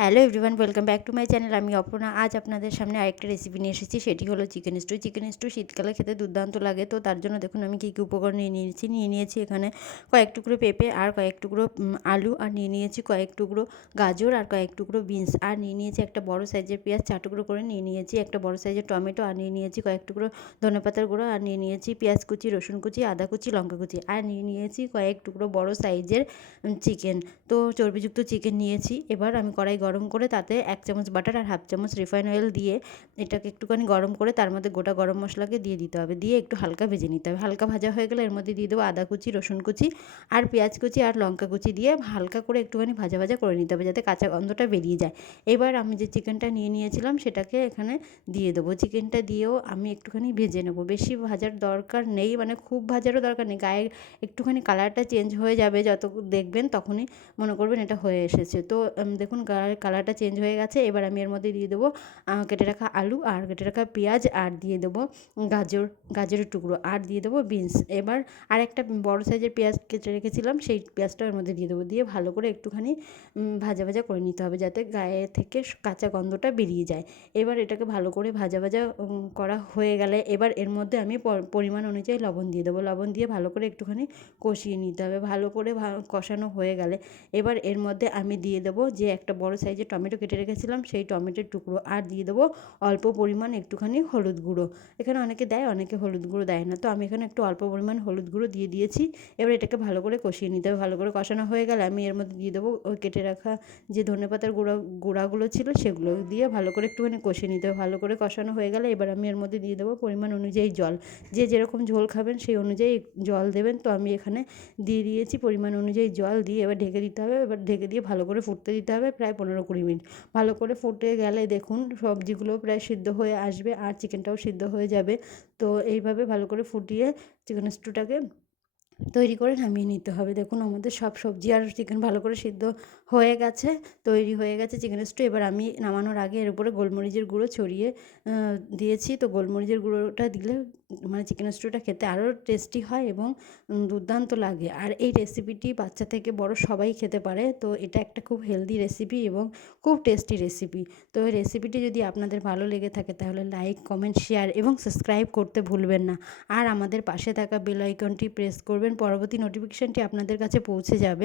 Hello everyone, welcome back to my channel. আমি অপর্ণা। আজ আপনাদের সামনে আরেকটা রেসিপি নিয়ে এসেছি, সেটি হলো চিকেন স্টু। চিকেন স্টু শীতকালে খেতে দুর্দান্ত লাগে। তো তার জন্য দেখুন আমি কী কী উপকরণ নিয়ে নিয়েছি এখানে কয়েক টুকরো পেঁপে আর কয়েক টুকরো আলু, আর নিয়ে নিয়েছি কয়েক টুকরো গাজর আর কয়েক টুকরো বিনস, আর নিয়ে নিয়েছি একটা বড় সাইজের পেঁয়াজ 4 টুকরো করে নিয়ে নিয়েছি, একটা বড় সাইজের টমেটো, আর নিয়ে নিয়েছি কয়েক টুকরো ধনেপাতার গুঁড়ো, আর নিয়ে নিয়েছি পেঁয়াজ কুচি, রসুন কুচি, আদা কুচি, লঙ্কা কুচি, আর নিয়ে নিয়েছি কয়েক টুকরো বড় সাইজের চিকেন। তো চর্বিযুক্ত চিকেন নিয়েছি। এবার আমি কড়াই গরম করে তাতে 1 চামচ বাটার আর হাফ চামচ রিফাইন অয়েল দিয়ে এটাকে একটুখানি গরম করে তার মধ্যে গোটা গরম মশলাকে দিয়ে দিতে হবে, দিয়ে একটু হালকা ভেজে নিতে হবে। হালকা ভাজা হয়ে গেলে এর মধ্যে দিয়ে দেবো আদা কুচি, রসুন কুচি আর পেঁয়াজ কুচি আর লঙ্কা কুচি দিয়ে হালকা করে একটুখানি ভাজা ভাজা করে নিতে হবে, যাতে কাঁচা গন্ধটা বেরিয়ে যায়। এবার আমি যে চিকেনটা নিয়ে নিয়েছিলাম সেটাকে এখানে দিয়ে দেবো। চিকেনটা দিয়েও আমি একটুখানি ভেজে নেবো, বেশি ভাজার দরকার নেই, মানে খুব ভাজারও দরকার নেই। গায়ে একটুখানি কালারটা চেঞ্জ হয়ে যাবে, যত দেখবেন তখনই মনে করবেন এটা হয়ে এসেছে। তো দেখুন কালারটা চেঞ্জ হয়ে গেছে। এবার আমি এর মধ্যে দিয়ে দেবো কেটে রাখা আলু আর কেটে রাখা পেঁয়াজ, আর দিয়ে দেবো গাজরের টুকরো, আর দিয়ে দেবো বিনস। এবার আর একটা বড় সাইজের পেঁয়াজ কেটে রেখেছিলাম, সেই পেঁয়াজটা এর মধ্যে দিয়ে দেবো, দিয়ে ভালো করে একটুখানি ভাজা ভাজা করে নিতে হবে, যাতে গায়ে থেকে কাঁচা গন্ধটা বেরিয়ে যায়। এবার এটাকে ভালো করে ভাজা ভাজা করা হয়ে গেলে এবার এর মধ্যে আমি পরিমাণ অনুযায়ী লবণ দিয়ে দেবো। লবণ দিয়ে ভালো করে একটুখানি কষিয়ে নিতে হবে। ভালো করে কষানো হয়ে গেলে এবার এর মধ্যে আমি দিয়ে দেবো যে একটা বড় সাইজের টমেটো কেটে রেখেছিলাম, সেই টমেটোর টুকরো, আর দিয়ে দেবো অল্প পরিমাণ একটুখানি হলুদ গুঁড়ো। এখানে অনেকে দেয়, অনেকে হলুদ গুঁড়ো দেয় না, তো আমি এখানে একটু অল্প পরিমাণ হলুদ গুঁড়ো দিয়ে দিয়েছি। এবার এটাকে ভালো করে কষিয়ে নিতে হবে। ভালো করে কষানো হয়ে গেলে আমি এর মধ্যে দিয়ে দেবো ওই কেটে রাখা যে ধনেপাতার গুঁড়াগুলো ছিল সেগুলো দিয়ে ভালো করে একটুখানি কষিয়ে নিতে হবে। ভালো করে কষানো হয়ে গেলে এবার আমি এর মধ্যে দিয়ে দেবো পরিমাণ অনুযায়ী জল। যে যেরকম ঝোল খাবেন সেই অনুযায়ী জল দেবেন। তো আমি এখানে দিয়ে দিয়েছি পরিমাণ অনুযায়ী জল, দিয়ে এবার ঢেকে দিতে হবে। এবার ঢেকে দিয়ে ভালো করে ফুটতে দিতে হবে প্রায় 15-20 মিনিট। ভালো করে ফুটে গেলে দেখুন সবজিগুলো প্রায় সিদ্ধ হয়ে আসবে আর চিকেনটাও সিদ্ধ হয়ে যাবে। তো এইভাবে ভালো করে ফুটিয়ে চিকেন স্টুটাকে তৈরি করে নামিয়ে নিতে হবে। দেখুন আমাদের সব সবজি আর চিকেন ভালো করে সিদ্ধ হয়ে গেছে, তৈরি হয়ে গেছে চিকেন স্টু। এবার আমি নামানোর আগে এর উপরে গোলমরিচের গুঁড়ো ছড়িয়ে দিয়েছি। তো গোলমরিচের গুঁড়োটা দিলে মানে চিকেন স্টুটা খেতে আরও টেস্টি হয় এবং দুর্দান্ত লাগে। আর এই রেসিপিটি বাচ্চা থেকে বড় সবাই খেতে পারে। তো এটা একটা খুব হেলদি রেসিপি এবং খুব টেস্টি রেসিপি। তো এই রেসিপিটি যদি আপনাদের ভালো লেগে থাকে তাহলে লাইক, কমেন্ট, শেয়ার এবং সাবস্ক্রাইব করতে ভুলবেন না। আর আমাদের পাশে থাকা বেল আইকনটি প্রেস করবেন, পরবর্তী নোটিফিকেশানটি আপনাদের কাছে পৌঁছে যাবে।